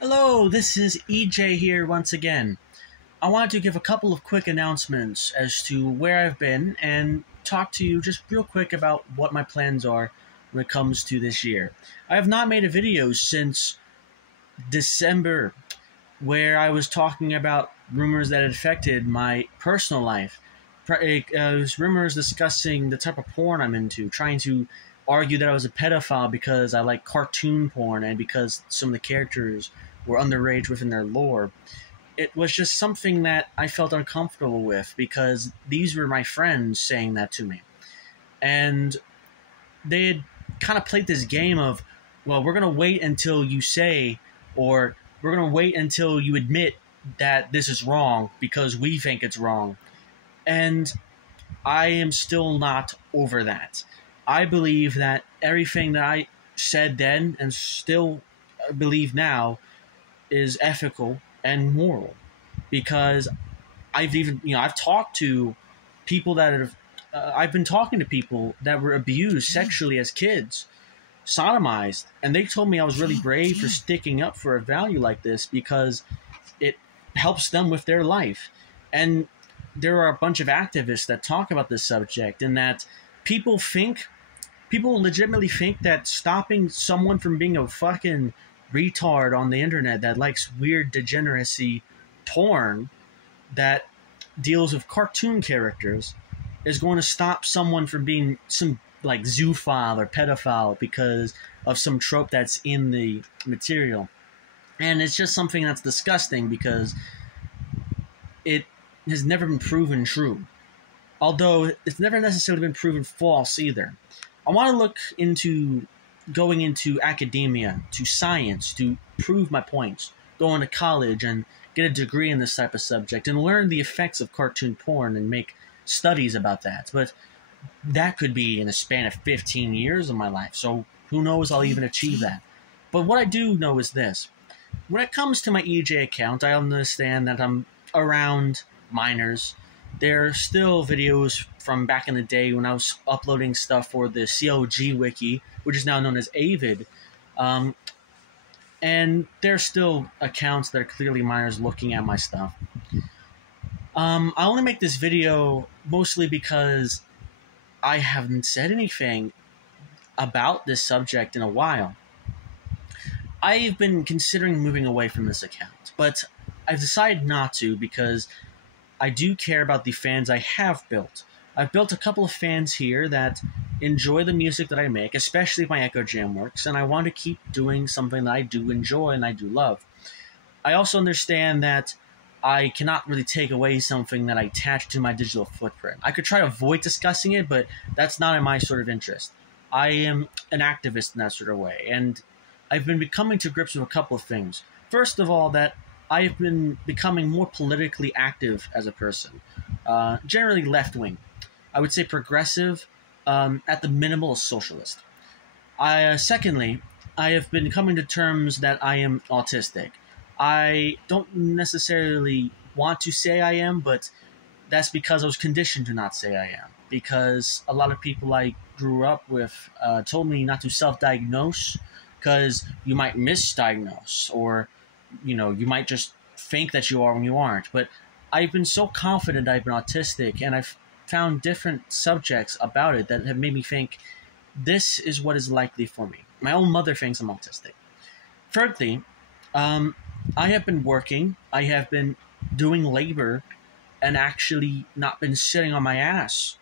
Hello, this is EJ here once again. I wanted to give a couple of quick announcements as to where I've been and talk to you just real quick about what my plans are when it comes to this year. I have not made a video since December where I was talking about rumors that had affected my personal life. It was rumors discussing the type of porn I'm into, trying to argue that I was a pedophile because I like cartoon porn and because some of the characters were underage within their lore. It was just something that I felt uncomfortable with because these were my friends saying that to me. And they had kind of played this game of, well, we're going to wait until you say, or we're going to wait until you admit that this is wrong because we think it's wrong. And I am still not over that. I believe that everything that I said then and still believe now is ethical and moral, because I've talked to people that have I've been talking to people that were abused sexually as kids, sodomized, and they told me I was really brave for sticking up for a value like this because it helps them with their life. And there are a bunch of activists that talk about this subject, and that people legitimately think that stopping someone from being a fucking retard on the internet that likes weird degeneracy porn that deals with cartoon characters is going to stop someone from being some like zoophile or pedophile because of some trope that's in the material. And it's just something that's disgusting because it has never been proven true, although it's never necessarily been proven false either. I want to look into going into academia, to science, to prove my points, going to college and get a degree in this type of subject and learn the effects of cartoon porn and make studies about that. But that could be in a span of 15 years of my life, so who knows I'll even achieve that. But what I do know is this. When it comes to my EJ account, I understand that I'm around minors. There are still videos from back in the day when I was uploading stuff for the CLG wiki, which is now known as Avid. And there are still accounts that are clearly minors looking at my stuff. I only make this video mostly because I haven't said anything about this subject in a while. I've been considering moving away from this account, but I've decided not to because I do care about the fans I have built. I've built a couple of fans here that enjoy the music that I make, especially if my Echo Jam works, and I want to keep doing something that I do enjoy and I do love. I also understand that I cannot really take away something that I attach to my digital footprint. I could try to avoid discussing it, but that's not in my sort of interest. I am an activist in that sort of way, and I've been coming to grips with a couple of things. First of all, that I've been becoming more politically active as a person, generally left-wing. I would say progressive, at the minimal socialist. Secondly, I have been coming to terms that I am autistic. I don't necessarily want to say I am, but that's because I was conditioned to not say I am. Because a lot of people I grew up with told me not to self-diagnose because you might misdiagnose, or you might just think that you are when you aren't. But I've been so confident I've been autistic, and I've found different subjects about it that have made me think this is what is likely for me. My own mother thinks I'm autistic. Thirdly, I have been working, I have been doing labor, and actually not been sitting on my ass.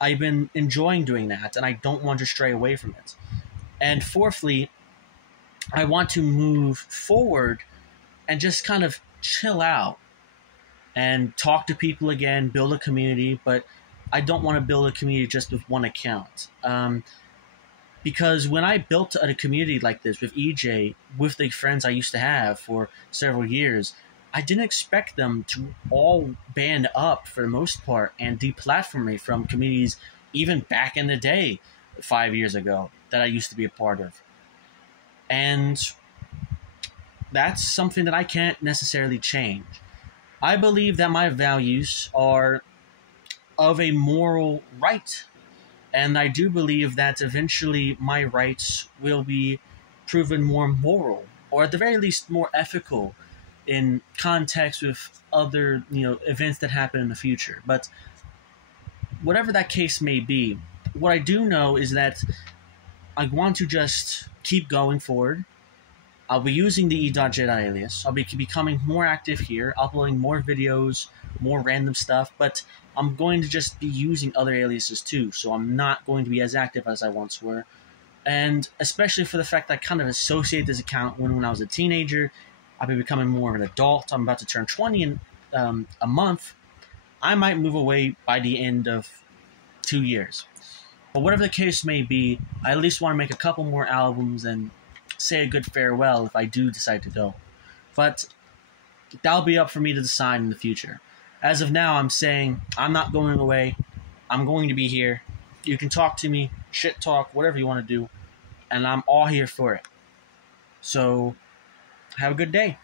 I've been enjoying doing that, and I don't want to stray away from it. And fourthly, I want to move forward and just kind of chill out and talk to people again, build a community, but I don't want to build a community just with one account. Because when I built a community like this with EJ, with the friends I used to have for several years, I didn't expect them to all band up for the most part and deplatform me from communities even back in the day, 5 years ago, that I used to be a part of. And that's something that I can't necessarily change. I believe that my values are of a moral right, and I do believe that eventually my rights will be proven more moral or at the very least more ethical in context with other events that happen in the future. But whatever that case may be, what I do know is that I want to just keep going forward. I'll be using the e.jet alias. I'll be becoming more active here, uploading more videos, more random stuff, but I'm going to just be using other aliases too, so I'm not going to be as active as I once were. And especially for the fact that I kind of associate this account when I was a teenager. I'll be becoming more of an adult. I'm about to turn 20 in a month. I might move away by the end of 2 years. But whatever the case may be, I at least want to make a couple more albums and say a good farewell if I do decide to go. But that'll be up for me to decide in the future. As of now, I'm saying I'm not going away. I'm going to be here. You can talk to me, shit talk, whatever you want to do, and I'm all here for it. So, have a good day.